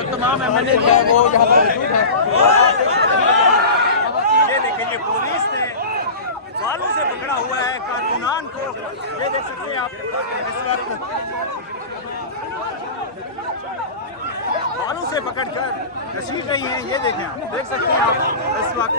जो तमाम MLA है वो यहाँ पर मौजूद है। ये देखिए, ये पुलिस ने बालों से पकड़ा हुआ है कारकुनान को। ये देख सकते हैं आप इस वक्त बालों से पकड़कर घसीट रही हैं। ये देखें, आप देख सकते हैं आप इस वक्त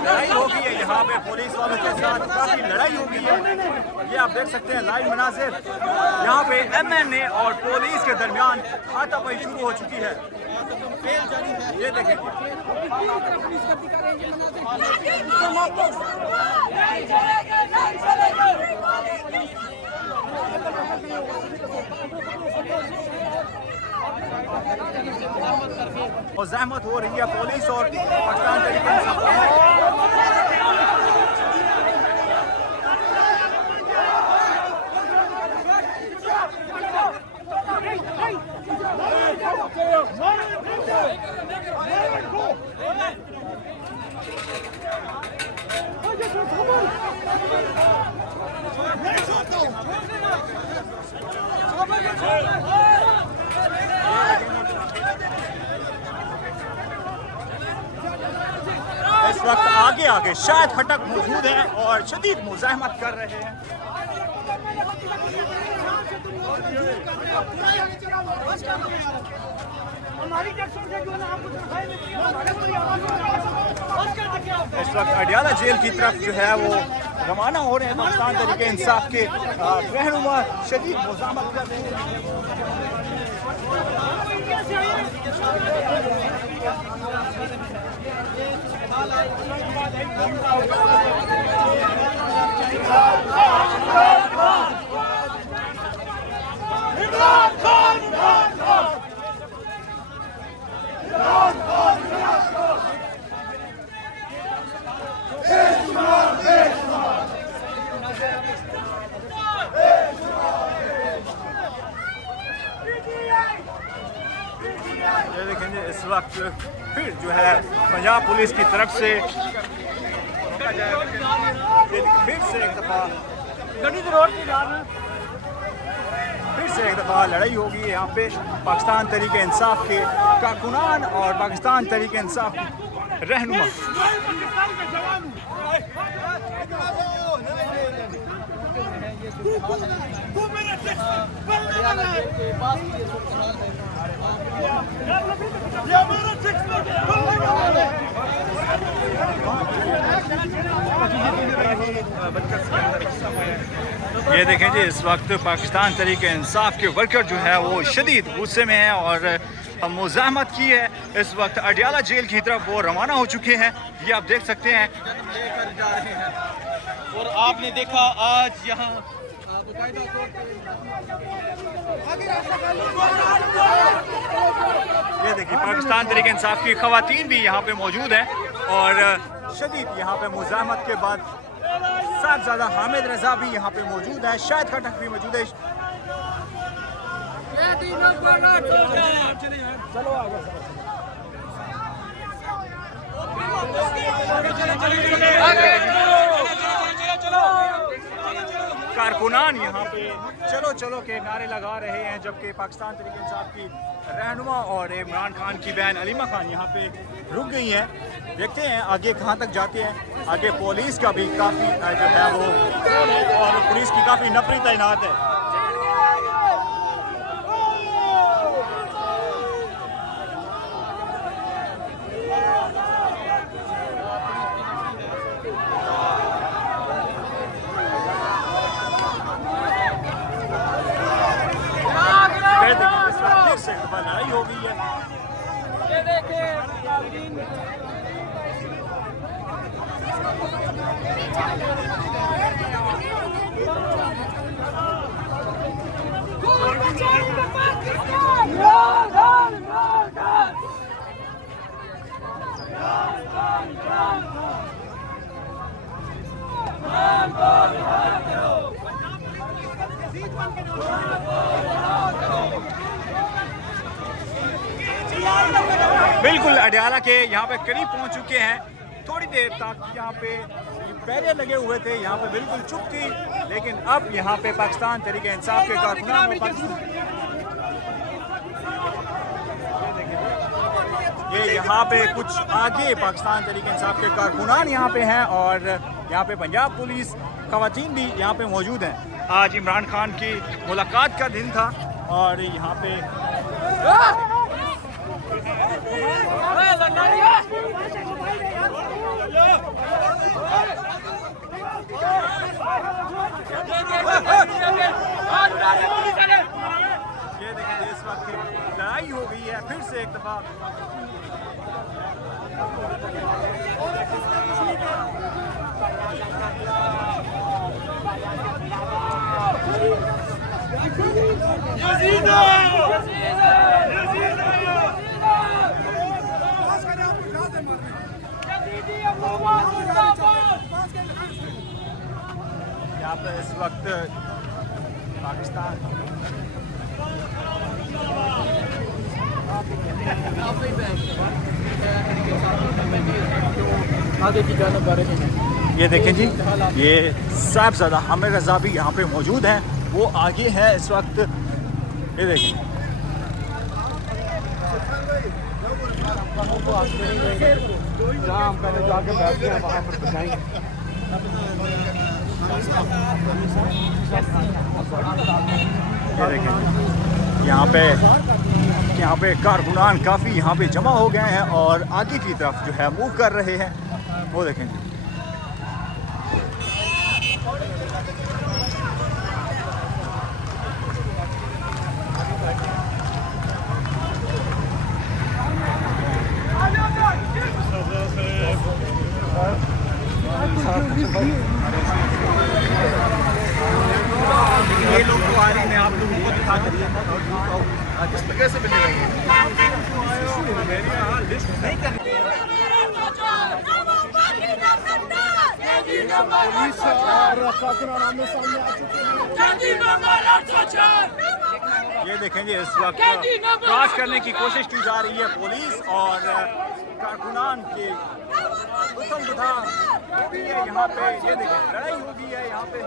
लड़ाई हो गई है यहाँ पे पुलिस वालों के साथ, काफी लड़ाई हो गई है। ये आप देख सकते हैं लाइव मनाजिर, यहाँ पे MNA और पुलिस के दरमियान हाथापाई शुरू हो चुकी है। ये देखें, और जहमत हो रही है पुलिस और पाकिस्तान तहरीक इंसाफ। इस वक्त आगे आगे शायद फटक मौजूद है और शदीद मुज़ाहमत कर रहे हैं। इस वक्त अडियाला जेल की तरफ जो है वो रवाना हो रहे हैं पाकिस्तान तहरीक इंसाफ के रहनुमा, शदीद मुज़ाहमत कर रहे हैं। ये देखेंगे इस वक्त फिर जो है पंजाब पुलिस की तरफ से फिर से एक दफ़ा लड़ाई होगी यहाँ पे पाकिस्तान तहरीक इंसाफ के कारकुनान और पाकिस्तान तहरीक इंसाफ रहनुमा। ये देखें जी, इस वक्त पाकिस्तान तहरीक इंसाफ के वर्कर जो है वो शदीद गुस्से में हैं और मुज़ाहमत की है। इस वक्त अडियाला जेल की तरफ वो रवाना हो चुके हैं। ये आप देख सकते हैं और आपने देखा आज यहाँ ये देखिए पाकिस्तान तहरीक इंसाफ की खवातीन भी यहाँ पे मौजूद हैं और शदीद यहाँ पे मुज़ाहमत के बाद साहबजादा हामिद रजा भी यहाँ पे मौजूद है, शाहिद खटक भी मौजूद है। चलो कारकुनान यहाँ पे चलो चलो के नारे लगा रहे हैं, जबकि पाकिस्तान तहरीक इंसाफ की रहनुमा और इमरान खान की बहन अलीमा खान यहाँ पे रुक गई हैं। देखते हैं आगे कहाँ तक जाते हैं। आगे पुलिस का भी काफ़ी जो है वो और पुलिस की काफ़ी नफरी तैनात है। से लड़ाई हो गई है। ये देखिए बिल्कुल अडयाला के यहाँ पे करीब पहुँच चुके हैं। थोड़ी देर तक यहाँ पे बैरियर लगे हुए थे, यहाँ पे बिल्कुल चुप थी, लेकिन अब यहाँ पे पाकिस्तान तहरीक इंसाफ के कारकुनान ये यहाँ पे कुछ आगे पाकिस्तान तहरीक इंसाफ के कारकुनान यहाँ पे हैं और यहाँ पे पंजाब पुलिस खवातीन भी यहाँ पे मौजूद हैं। आज इमरान खान की मुलाकात का दिन था और यहाँ पे ये देखिए इस वक्त लड़ाई हो गई है फिर से एक दफा। यहाँ पे इस वक्त पाकिस्तान आगे की जानब बारे में ये देखें जी, ये साहिबजादा आमिर रज़ा भी यहाँ पे मौजूद हैं, वो आगे है इस वक्त। ये देखें जहाँ हम पहले जाके बैठते हैं वहाँ पर पहुँचाएंगे। ये देखें यहाँ पे कारकुनान काफ़ी यहाँ पे जमा हो गए हैं और आगे की तरफ जो है मूव कर रहे हैं। वो देखें ये लोग तो आ रही हैं, आप लोगों को दिखा करिए कैसे ये देखें जी, इस वक्त क्रॉस करने की कोशिश की जा रही है पुलिस और कारकुनान के हुक्म था यहाँ पे। ये देखें लड़ाई हो गई है यहाँ पे।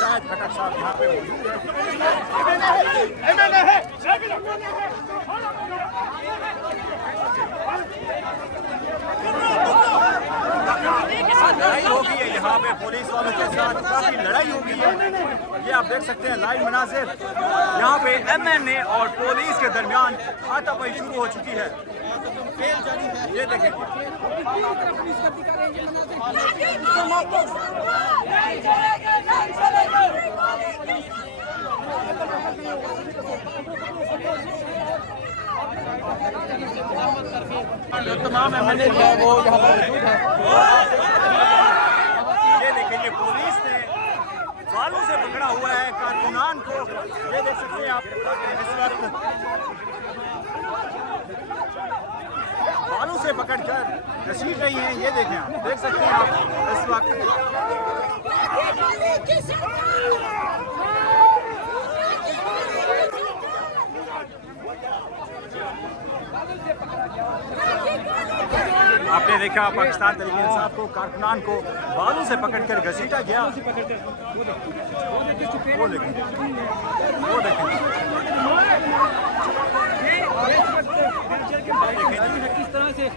शायद खट्टर साहब यहाँ पे मौजूद लड़ाई हो गई है यहाँ पे पुलिस वालों के साथ, काफी लड़ाई हो गई है। ये आप देख सकते हैं लाइव मनाजिर, यहाँ पे MNA और पुलिस के दरमियान हाथापाई शुरू हो चुकी है। ये देखें जो तमाम MNA है वो यहाँ पर मौजूद है। ये देखें ये पुलिस ने बालों से पकड़ा हुआ है कारकुनान को। ये देख सकते हैं आप इस वक्त बालों से पकड़कर घसीट रही हैं। ये देखें आप देख सकते हैं आप इस वक्त आपने देखा पाकिस्तान तहरीक इंसाफ को कारकुनान को बालों से पकड़कर घसीटा गया। वो देखें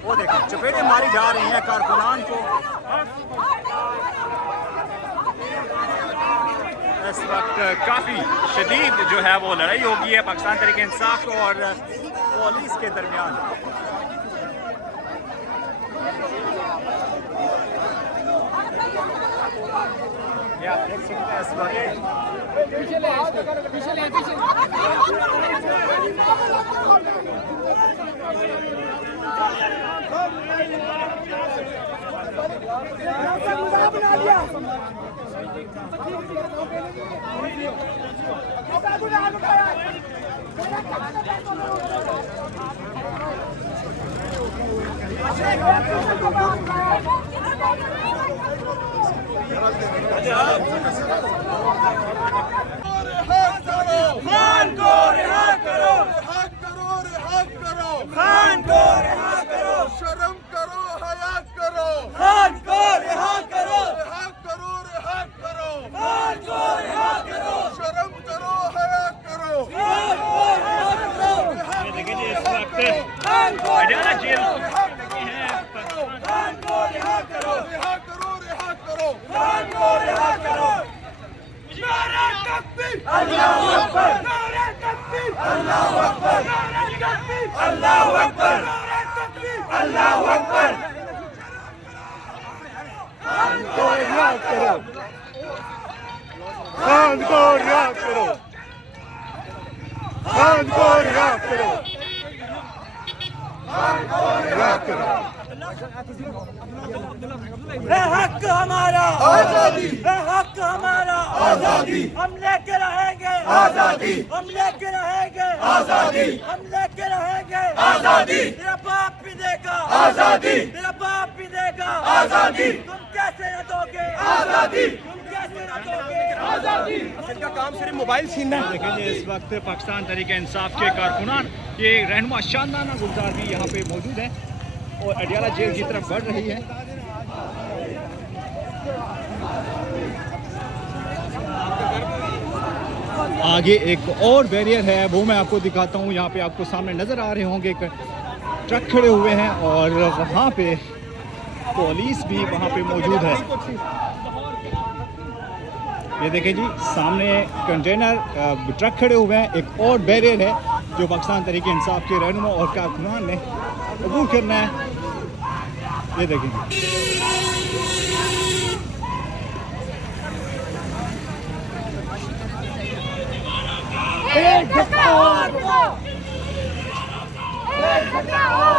वो देखें चपेटें मारी जा रही हैं कारकुनान को। इस वक्त काफ़ी शदीद जो है वो लड़ाई हो गई है पाकिस्तान तहरीक इंसाफ और पुलिस के दरमियान। ये आप देख सकते हैं इस वक्त खान को रिहा करो, खान को रिहा करो, शर्म करो, हया करो, खान को रिहा करो, रिहा करो, रिहा करो, खान को रिहा करो, शर्म करो, हया करो, खान को रिहा करो, देखिए जी इस वक्त खान को अडियाला जेल खान को रिहा करो, रिहा करो, रिहा करो, खान को रिहा करो। नारे तकबीर, अल्लाहू अकबर, नारे तकबीर, अल्लाहू अकबर, नारे तकबीर, अल्लाहू अकबर, नारे तकबीर, अल्लाहू अकबर। खान को रिहा करो, खान को रिहा करो, खान को रिहा करो, खान को रिहा करो। है हक हमारा आजादी, है हक हमारा आजादी, हम लेके रहेंगे आजादी, हम लेके रहेंगे आजादी, हम लेके रहेंगे आजादी। तेरा बाप भी देगा आजादी, तेरा बाप भी देगा आजादी, तुम कैसे न दोगे आजादी, तुम कैसे न दोगे आजादी। इनका काम सिर्फ मोबाइल छीनना है। देखिए इस वक्त पाकिस्तान तहरीक इंसाफ के कारकुनान ये रहनुमा शानदाना गुलजार भी यहाँ पे मौजूद है और अडियाला जेल की तरफ बढ़ रही है। आगे एक और बैरियर है वो मैं आपको दिखाता हूँ। यहाँ पे आपको सामने नज़र आ रहे होंगे एक ट्रक खड़े हुए हैं और वहाँ पे पुलिस भी वहाँ पे मौजूद है। ये देखें जी सामने कंटेनर ट्रक खड़े हुए हैं। एक और बैरियर है जो पाकिस्तान तहरीक इंसाफ के रहनुमा और कारकुनान ने अबूर करना है। ये देखें एक झटका और दो, एक झटका और